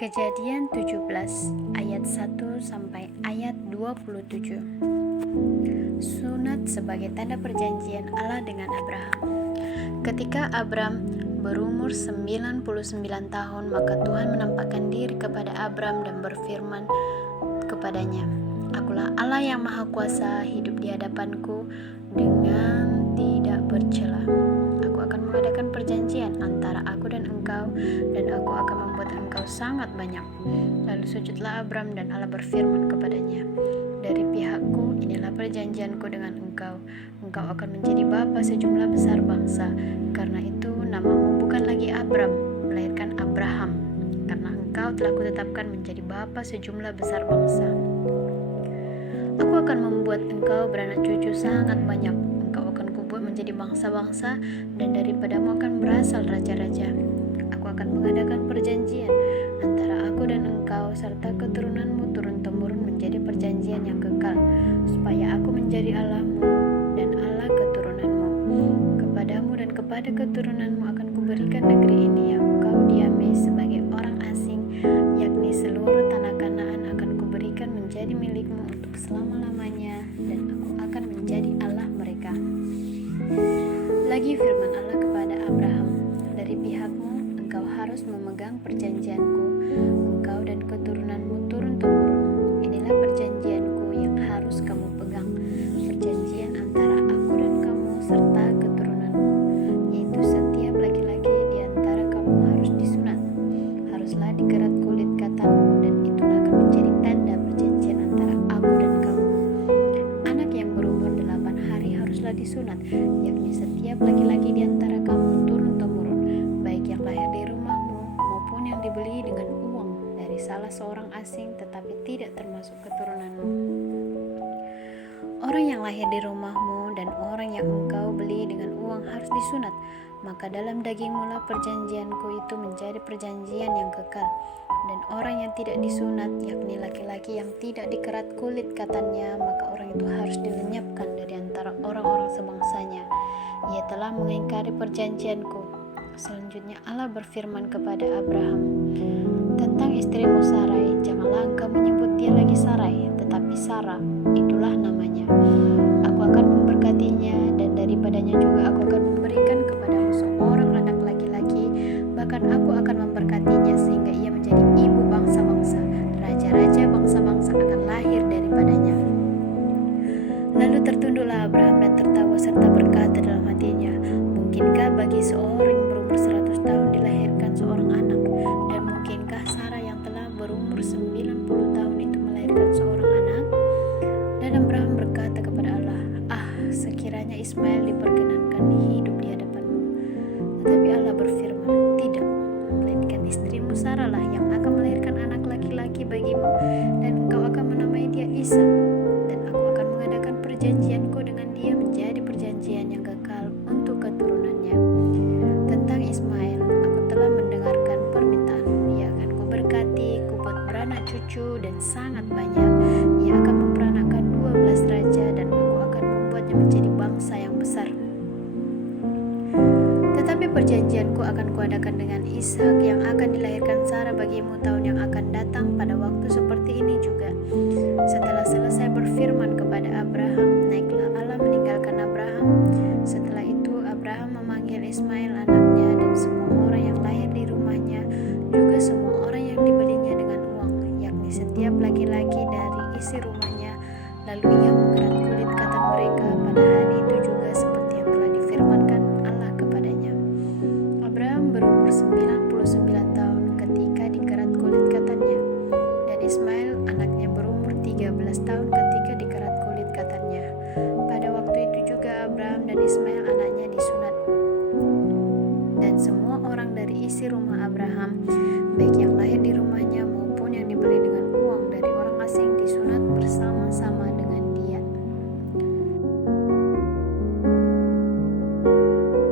Kejadian 17 ayat 1 sampai ayat 27. Sunat sebagai tanda perjanjian Allah dengan Abraham. Ketika Abram berumur 99 tahun, maka Tuhan menampakkan diri kepada Abram dan berfirman kepadanya, "Akulah Allah yang Maha Kuasa, hidup di hadapanku dengan tidak bercela. Aku akan mengadakan perjanjian antara aku dan engkau, dan aku akan membuat engkau sangat banyak." Lalu sujudlah Abram dan Allah berfirman kepadanya, "Dari pihakku, inilah perjanjianku dengan engkau. Engkau akan menjadi bapa sejumlah besar bangsa. Karena itu namamu bukan lagi Abram, melainkan Abraham, karena engkau telah kutetapkan menjadi bapa sejumlah besar bangsa. Aku akan membuat engkau beranak cucu sangat banyak. Engkau akan kubuat menjadi bangsa-bangsa, dan daripadamu akan berasal raja-raja. Aku akan mengadakan perjanjian antara aku dan engkau serta keturunanmu turun-temurun menjadi perjanjian yang kekal, supaya aku menjadi Allahmu dan Allah keturunanmu. Kepadamu dan kepada keturunanmu akan kuberikan negeri ini yang engkau diami sebagai orang asing, yakni seluruh tanah Kanaan akan kuberikan menjadi milikmu untuk selama-lamanya, dan aku akan menjadi Allah mereka." Lagi firman Allah kepada Abraham, "Dari pihakmu engkau harus memegang perjanjianku, engkau dan keturunanmu turun-temurun. Inilah perjanjianku yang harus kamu pegang, perjanjian antara aku dan kamu serta keturunanmu, yaitu setiap laki-laki di antara kamu harus disunat. Haruslah dikerat kulit katanmu, dan itulah akan menjadi tanda perjanjian antara aku dan kamu. Anak yang berumur 8 hari haruslah disunat, yakni setiap laki-laki di antara kamu turun-temurun, baik yang lahir di rumahmu maupun yang dibeli dengan uang dari salah seorang asing tetapi tidak termasuk keturunanmu. Orang yang lahir di rumahmu dan orang yang engkau beli dengan uang harus disunat, maka dalam dagingmu lah perjanjianku itu menjadi perjanjian yang kekal. Dan orang yang tidak disunat, yakni laki-laki yang tidak dikerat kulit katannya, maka orang itu harus dilenyapkan dari antara orang-orang sebangsanya. Ia telah mengingkari perjanjianku." Selanjutnya Allah berfirman kepada Abraham, "Tentang istrimu Sarai, janganlah engkau menyebut dia lagi Sarai, tetapi Sarah, itulah namanya. Aku akan memberkatinya, dan daripadanya juga aku akan memberikan kepadamu seorang anak laki-laki, bahkan aku akan memberkatinya sehingga ia menjadi ibu bangsa-bangsa. Raja-raja bangsa-bangsa akan lahir daripadanya." Lalu tertunduklah Abraham dan tertawa serta berkata dalam hatinya, "Mungkinkah bagi seorang yang berumur 100 tahun dilahirkan seorang anak? Dan mungkinkah Sarah yang telah berumur 90 tahun itu melahirkan seorang anak?" Dan Abraham berkata kepada Allah, "Sekiranya Ismail diperkenankan hidup di hadapanmu." Tetapi Allah berfirman, "Tidak, melainkan istrimu Sarah lah yang akan melahirkan anak laki-laki bagimu, dan engkau akan menamai dia Ishak. Dan aku akan mengadakan perjanjianku dengan dia menjadi perjanjian yang kekal untuk keturunannya. Tentang Ismail, aku telah mendengarkan permintaan. Ia akan kuberkati, kubuat beranak cucu dan sangat banyak. Ia akan memperanakkan 12 raja, dan aku akan membuatnya menjadi bangsa yang besar. Tetapi perjanjianku akan kuadakan dengan Ishak yang akan dilahirkan Sarah bagimu tahun yang akan datang pada waktu seperti ini juga." Setelah selesai berfirman kepada Abraham, naiklah Allah meninggalkan Abraham. Setelah itu Abraham memanggil Ismail anaknya dan semua orang yang lahir di rumahnya, juga semua orang yang dibelinya dengan uang, yakni setiap laki-laki dari isi rumahnya. Lalu ia mengerat kulit katan mereka pada hari itu juga, seperti yang telah difirmankan Allah kepadanya. Abraham berumur 99 tahun ketika dikerat kulit katannya, dan Ismail anaknya berumur 13 tahun ketika dikerat kulit katannya. Pada waktu itu juga Abraham dan Ismail anaknya disunat. Dan semua orang dari isi rumah Abraham